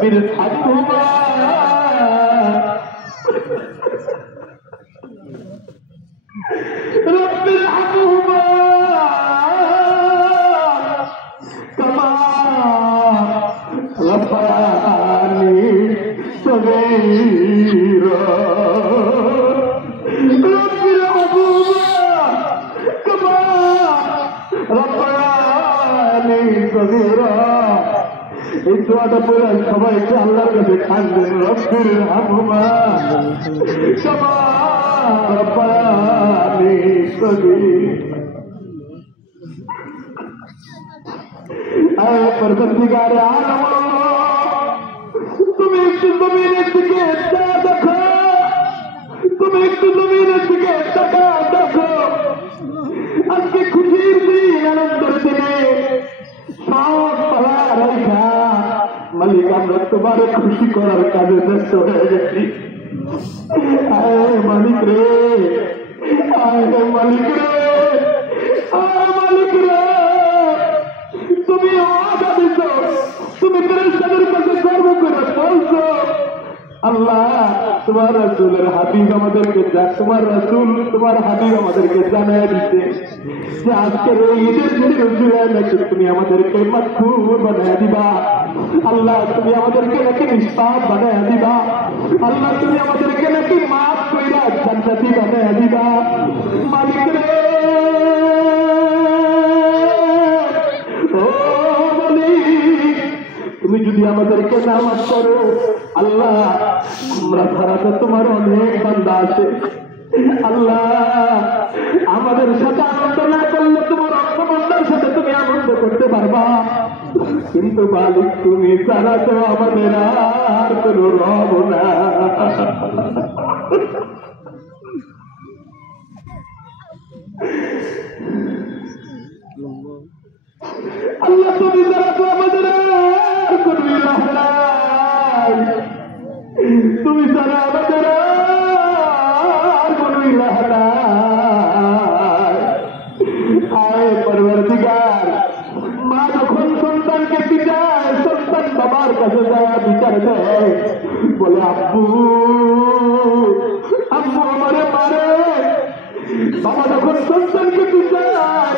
রব্বির হাকুমা রব্বির হাকুমা কামা রব্বানি সগীরা রব্বির হাকুমা কামা রব্বানি সগীরা। এই দোয়াটা পড়ে সবাইকে আল্লাহর কাছে কাঁদবেন, রব্বির হাকুমা কামা রব্বানি সগীরা। আয় পরবর্তীকার আলম, তুমি একটু জমিনের দিকে দেখো, তুমি একটু জমিনের দিকে দেখো। আজকে খুশির দিন, আনন্দের দিনে সব পাহাড় রেখা মালিক আমরা তোমার খুশি করার কাজে ব্যস্ত হয়ে গেছি। আয় মালিক রে, আয় মালিক রে, আয় মালিক রে, তুমি ওয়াদা দিছ, তুমি ফেরেশতাদের কাছে গর্ব করে বলছো আল্লাহ তোমার রাসূলের হাবিব আমাদেরকে তোমার রাসূল তোমার হাবিব আমাদেরকে জানায় দিতে যে আজকের এই ঈদের দিনের উজুরে নাকি তুমি আমাদেরকে মাকবুল বানায় দিবা। আল্লাহ তুমি আমাদেরকে নাকি নিষ্পাপ বানায় দিবা। আল্লাহ তুমি আমাদেরকে নাকি মাফ কইরা জান্নাতি বানায় দিবা। মালিক রে, ও মালিক, তুমি যদি আমাদেরকে না মাফ করো আল্লাহ, আমরা ছাড়া তোমার অনেক বান্দা আছে আল্লাহ, আমাদের সাথে আনন্দ না করলে তোমার অর্থবান্দার সাথে তুমি আনন্দ করতে পারবা, কিন্তু মালিক তুমি ছাড়া তো আমাদের আর কোনো রব না। আল্লাহ তুমি ছাড়া তো আমাদের আর কোনো ইলাহ নাই, তুমি ছাড়া আমাদের আর কোনো ইলাহ নাই। আয় পরবর্তীকার, মা যখন সন্তানকে পিটায়, সন্তান বাবার কাছে যায় বিচার দেয়, বলে আব্বু আব্বু আমারে মারে। বাবা যখন সন্তানকে পিটায়,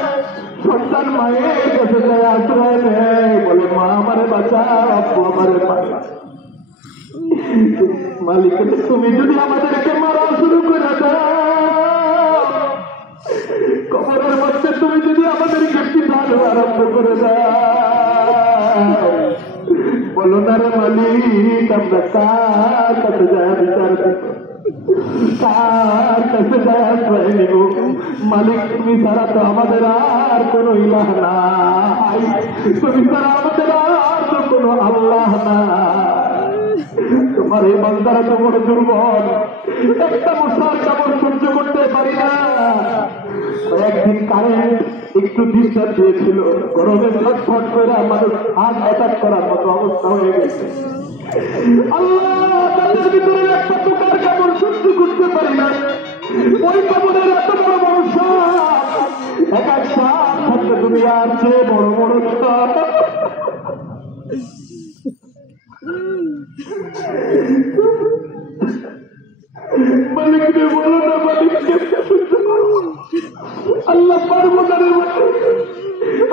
সন্তান মায়ের কাছে যায় আশ্রয় নেয়, বলে মা আমারে বাঁচাও, আব্বু আমারে বাঁচাও। মালিক তুমি যদি আমাদেরকে মারা শুরু করে দাও, কবরের মধ্যে তুমি যদি আমাদেরকে পিটানো আরম্ভ করে দাও, বলো না রে মালিক আমরা কার কাছে যায় বিচার দেব, কার কাছে যায় আশ্রয় নেব? মালিক তুমি ছাড়া তো আমাদের আর কোনো ইলাহ নাই, তুমি ছাড়া আমাদের আর তো কোনো আল্লাহ নাই। তোমার এই বান্দারা তো বড় দুর্বল, একটা মশার কামড় সহ্য করতে পারি না। একদিন কারেন্ট একটু ডিস্টার্ব দিয়েছিল, গরমে ছটফট করে আমাদের হাত অ্যাটাক করার মতো অবস্থা হয়ে গেছে। আল্লাহ তাদের ভিতরে একটা পোকার কামড় সহ্য করতে পারি না, ওই কামড়ের এত বড় বড় সাপ, এক এক সাপ থাকতে তুমি আছে বড় বড় সাপ। মালিককে বলো না, মালিককে আল্লাহ পারবো না রে,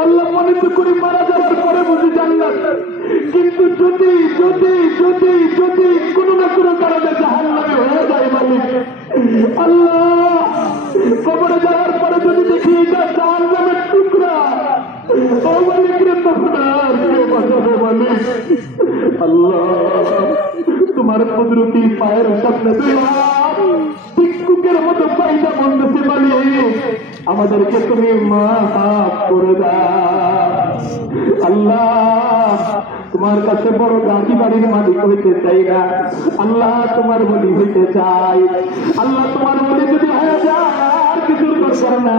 আল্লাহ মনে তো করি মারা যাওয়ার পরে বুঝি জান্নাত, কিন্তু যদি যদি যদি যদি কোনো না কোনো কারণে জাহান্নামে হয়ে যায় মালিক, আল্লাহ কবরে যাওয়ার পরে যদি দেখি এটা জাহান্নামের টুকরা, ও মালিক রে তখন আর কে বাঁচাবো মালিক? আল্লাহ তোমার কুদরতি পায়ের সামনে ভিক্ষুকের মতো পাইটা বলতেছে মালিক, আমাদেরকে তুমি মাফ করে দাও। আল্লাহ তোমার কাছে বড় গাড়ি বাড়ির মালিক হইতে চাই না, আল্লাহ তোমার বলি হইতে চাই। আল্লাহ তোমার বলি যদি হয়ে যায় আর কিছুর দরকার না।